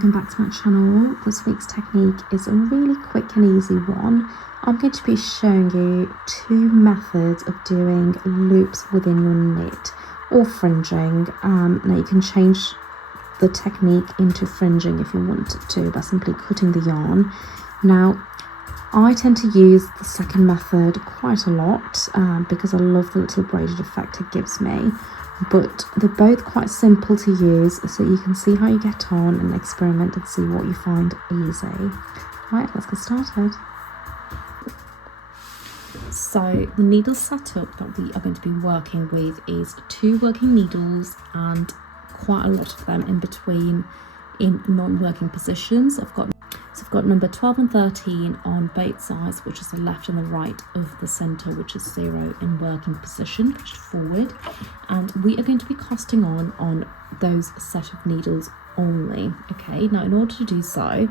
welcome back to my channel. This week's technique is a really quick and easy one. I'm going to be showing you two methods of doing loops within your knit or fringing. Now you can change the technique into fringing if you wanted to by simply cutting the yarn. Now I tend to use the second method quite a lot because I love the little braided effect it gives me. But they're both quite simple to use, so you can see how you get on and experiment and see what you find easy. Right, let's get started. So the needle setup that we are going to be working with is 2 working needles and quite a lot of them in between in non-working positions. I've got number 12 and 13 on both sides, which is the left and the right of the center, which is 0 in working position, pushed forward. And we are going to be casting on those set of needles only. Okay, now in order to do so,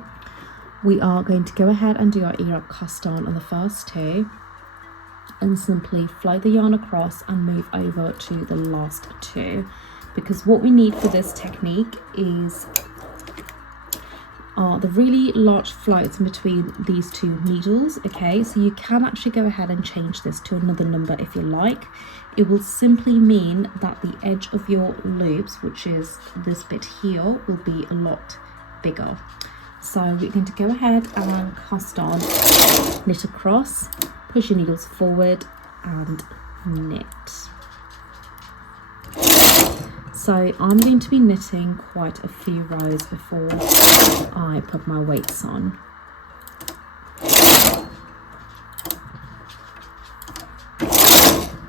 we are going to go ahead and do our ear up cast on the first 2 and simply flow the yarn across and move over to the last 2, because what we need for this technique is the really large floats in between these 2 needles. Okay, so you can actually go ahead and change this to another number if you like. It will simply mean that the edge of your loops, which is this bit here, will be a lot bigger. So we're going to go ahead and cast on, knit across, push your needles forward and knit. So I'm going to be knitting quite a few rows before I put my weights on.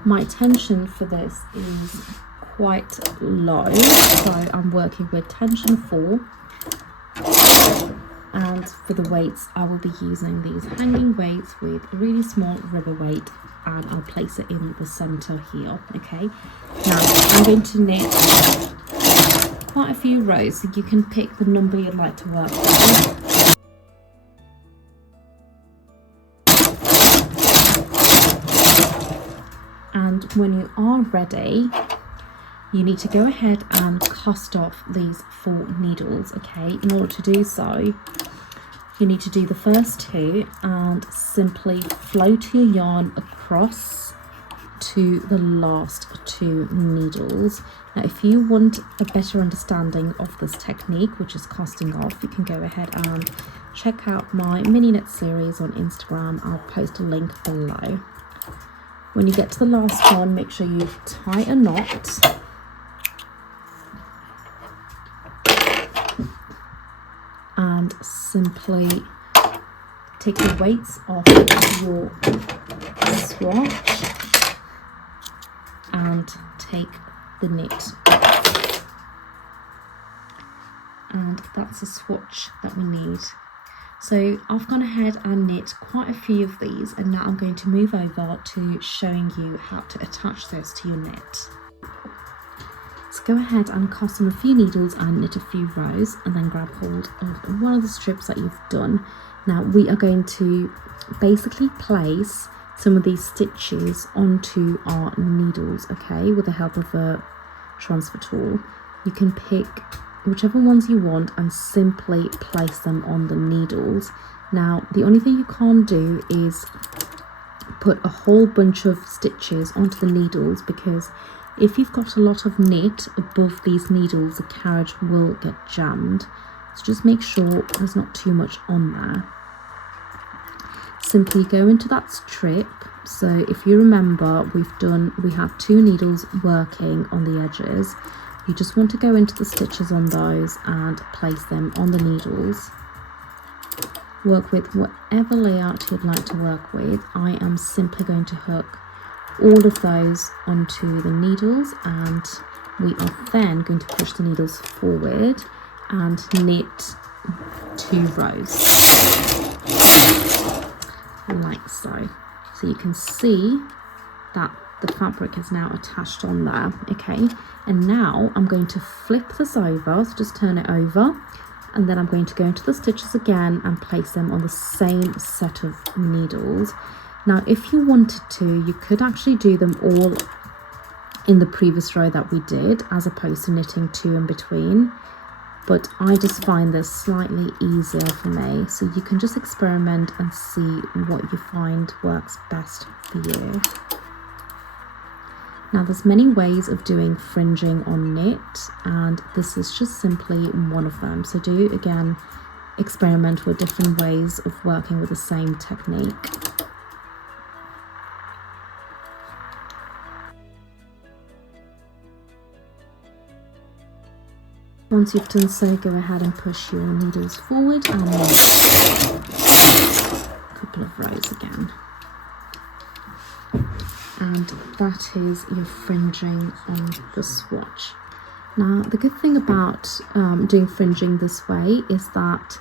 My tension for this is quite low, so I'm working with tension 4. And for the weights, I will be using these hanging weights with a really small rubber weight, and I'll place it in the center here. Okay, now I'm going to knit quite a few rows, so you can pick the number you'd like to work with. And when you are ready, you need to go ahead and cast off these 4 needles. Okay, in order to do so, you need to do the first 2 and simply float your yarn across to the last 2 needles. Now if you want a better understanding of this technique, which is casting off, you can go ahead and check out my mini knit series on Instagram. I'll post a link below. When you get to the last one, make sure you tie a knot. And simply take the weights off your swatch and take the knit. And that's a swatch that we need. So I've gone ahead and knit quite a few of these, and now I'm going to move over to showing you how to attach this to your knit. So go ahead and cast on a few needles and knit a few rows, and then grab hold of one of the strips that you've done. Now we are going to basically place some of these stitches onto our needles, okay, with the help of a transfer tool. You can pick whichever ones you want and simply place them on the needles. Now the only thing you can't do is put a whole bunch of stitches onto the needles, because if you've got a lot of knit above these needles, the carriage will get jammed. So just make sure there's not too much on there. Simply go into that strip. So if you remember, we have 2 needles working on the edges. You just want to go into the stitches on those and place them on the needles. Work with whatever layout you'd like to work with. I am simply going to hook all of those onto the needles, and we are then going to push the needles forward and knit 2 rows like so. So you can see that the fabric is now attached on there. Okay, and now I'm going to flip this over, so just turn it over, and then I'm going to go into the stitches again and place them on the same set of needles. Now if you wanted to, you could actually do them all in the previous row that we did, as opposed to knitting 2 in between. but I just find this slightly easier for me. So you can just experiment and see what you find works best for you. Now there's many ways of doing fringing on knit, and this is just simply one of them. So do again experiment with different ways of working with the same technique. Once you've done so, go ahead and push your needles forward and a couple of rows again. And that is your fringing on the swatch. Now the good thing about doing fringing this way is that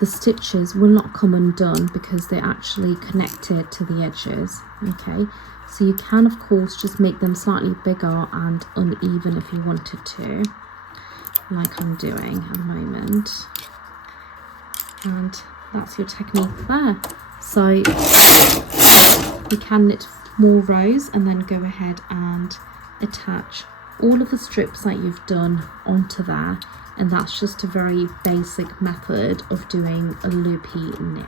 the stitches will not come undone because they're actually connected to the edges. Okay, so you can of course just make them slightly bigger and uneven if you wanted to, like I'm doing at the moment. And that's your technique there. So you can knit more rows and then go ahead and attach all of the strips that you've done onto there, and that's just a very basic method of doing a loopy knit.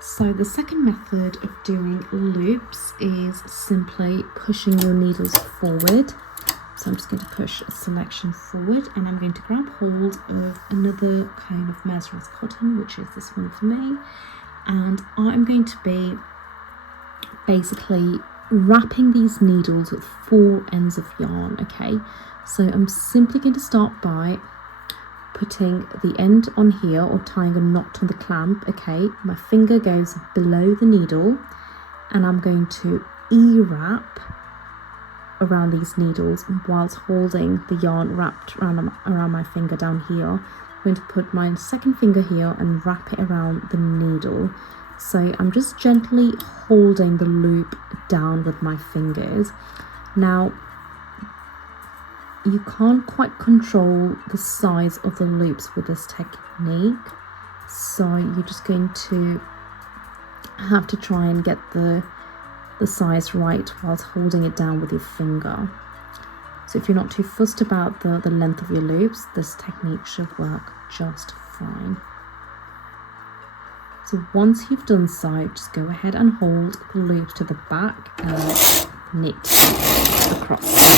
So the second method of doing loops is simply pushing your needles forward. So I'm just going to push a selection forward, and I'm going to grab hold of another cone of mercerized cotton, which is this one for me, and I'm going to be basically wrapping these needles with 4 ends of yarn. Okay, so I'm simply going to start by putting the end on here or tying a knot on the clamp. Okay, my finger goes below the needle and I'm going to e-wrap around these needles whilst holding the yarn wrapped around my finger down here. I'm going to put my second finger here and wrap it around the needle. So I'm just gently holding the loop down with my fingers. Now, you can't quite control the size of the loops with this technique, so you're just going to have to try and get the size right whilst holding it down with your finger. So if you're not too fussed about the length of your loops, this technique should work just fine. So once you've done so, just go ahead and hold the loop to the back and knit across.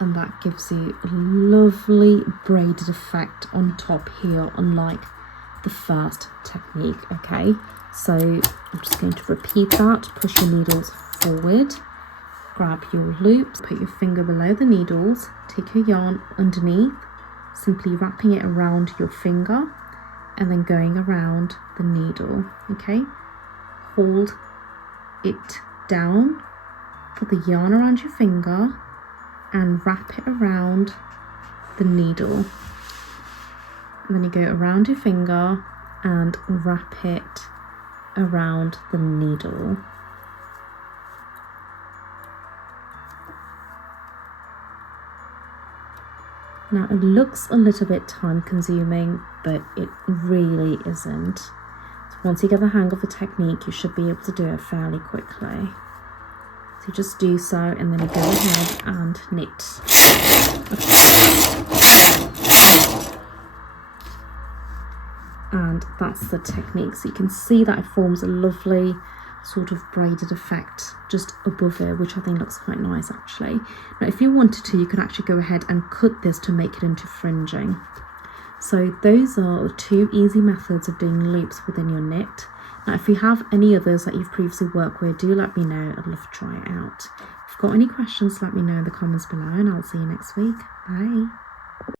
And that gives you a lovely braided effect on top here, unlike the first technique. Okay, so I'm just going to repeat that. Push your needles forward, grab your loops, put your finger below the needles, take your yarn underneath, simply wrapping it around your finger and then going around the needle. Okay, hold it down, put the yarn around your finger and wrap it around the needle, and then you go around your finger and wrap it around the needle. Now it looks a little bit time consuming, but it really isn't. So once you get the hang of the technique, you should be able to do it fairly quickly. So you just do so and then you go ahead and knit. And that's the technique. So you can see that it forms a lovely sort of braided effect just above it, which I think looks quite nice actually. Now if you wanted to, you can actually go ahead and cut this to make it into fringing. So those are the 2 easy methods of doing loops within your knit. Now if you have any others that you've previously worked with, do let me know. I'd love to try it out. If you've got any questions, let me know in the comments below, and I'll see you next week. Bye.